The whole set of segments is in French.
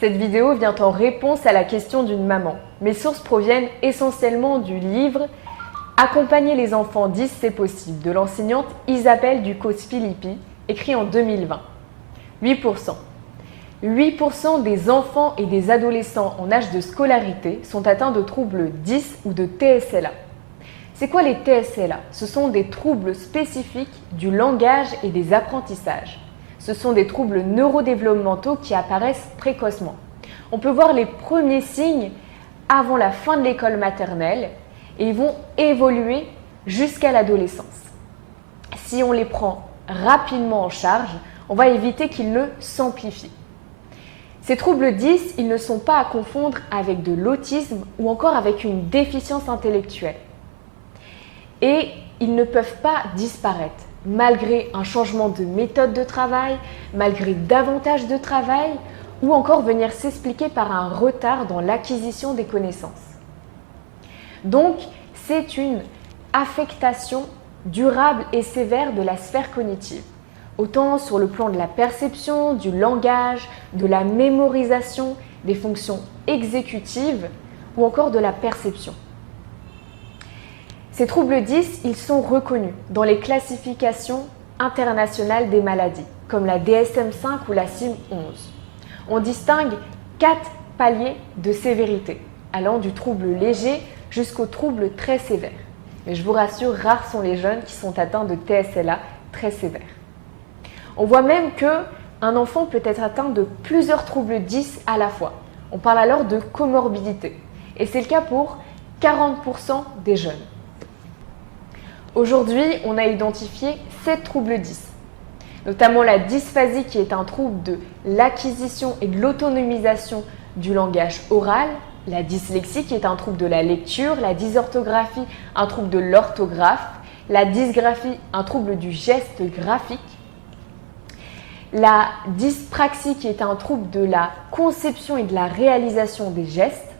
Cette vidéo vient en réponse à la question d'une maman. Mes sources proviennent essentiellement du livre « Accompagner les enfants 10, c'est possible » de l'enseignante Isabelle Ducos-Philippi, écrit en 2020. 8%. 8% des enfants et des adolescents en âge de scolarité sont atteints de troubles 10 ou de TSLA. C'est quoi les TSLA? Ce sont des troubles spécifiques du langage et des apprentissages. Ce sont des troubles neurodéveloppementaux qui apparaissent précocement. On peut voir les premiers signes avant la fin de l'école maternelle et ils vont évoluer jusqu'à l'adolescence. Si on les prend rapidement en charge, on va éviter qu'ils ne s'amplifient. Ces troubles 10, ils ne sont pas à confondre avec de l'autisme ou encore avec une déficience intellectuelle. Et ils ne peuvent pas disparaître, malgré un changement de méthode de travail, malgré davantage de travail, ou encore venir s'expliquer par un retard dans l'acquisition des connaissances. Donc, c'est une affectation durable et sévère de la sphère cognitive, autant sur le plan de la perception, du langage, de la mémorisation, des fonctions exécutives ou encore de la perception. Ces troubles 10, ils sont reconnus dans les classifications internationales des maladies, comme la DSM-5 ou la CIM-11. On distingue 4 paliers de sévérité, allant du trouble léger jusqu'au trouble très sévère. Mais je vous rassure, rares sont les jeunes qui sont atteints de TSLA très sévères. On voit même qu'un enfant peut être atteint de plusieurs troubles 10 à la fois. On parle alors de comorbidité. Et c'est le cas pour 40% des jeunes. Aujourd'hui, on a identifié 7 troubles 10, notamment la dysphasie qui est un trouble de l'acquisition et de l'autonomisation du langage oral, la dyslexie qui est un trouble de la lecture, la dysorthographie, un trouble de l'orthographe, la dysgraphie, un trouble du geste graphique, la dyspraxie qui est un trouble de la conception et de la réalisation des gestes,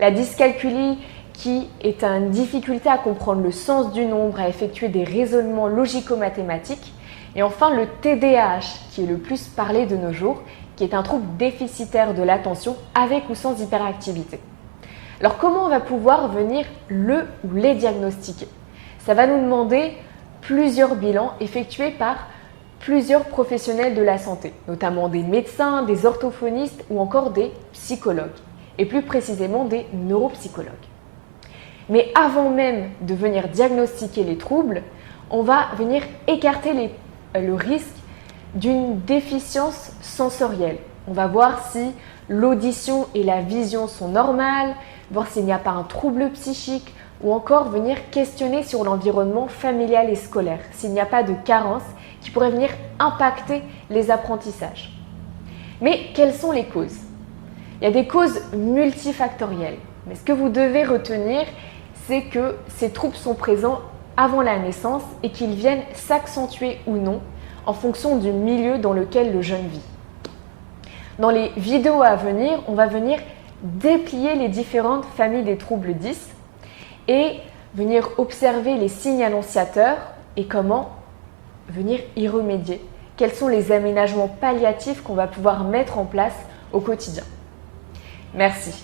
la dyscalculie qui est une difficulté à comprendre le sens du nombre, à effectuer des raisonnements logico-mathématiques, et enfin le TDAH qui est le plus parlé de nos jours, qui est un trouble déficitaire de l'attention avec ou sans hyperactivité. Alors comment on va pouvoir venir le ou les diagnostiquer? Ça va nous demander plusieurs bilans effectués par plusieurs professionnels de la santé, notamment des médecins, des orthophonistes ou encore des psychologues, et plus précisément des neuropsychologues. Mais avant même de venir diagnostiquer les troubles, on va venir écarter le risque d'une déficience sensorielle. On va voir si l'audition et la vision sont normales, voir s'il n'y a pas un trouble psychique ou encore venir questionner sur l'environnement familial et scolaire, s'il n'y a pas de carence qui pourrait venir impacter les apprentissages. Mais quelles sont les causes? Il y a des causes multifactorielles, mais ce que vous devez retenir, c'est que ces troubles sont présents avant la naissance et qu'ils viennent s'accentuer ou non en fonction du milieu dans lequel le jeune vit. Dans les vidéos à venir, on va venir déplier les différentes familles des troubles 10 et venir observer les signes annonciateurs et comment venir y remédier. Quels sont les aménagements palliatifs qu'on va pouvoir mettre en place au quotidien. Merci.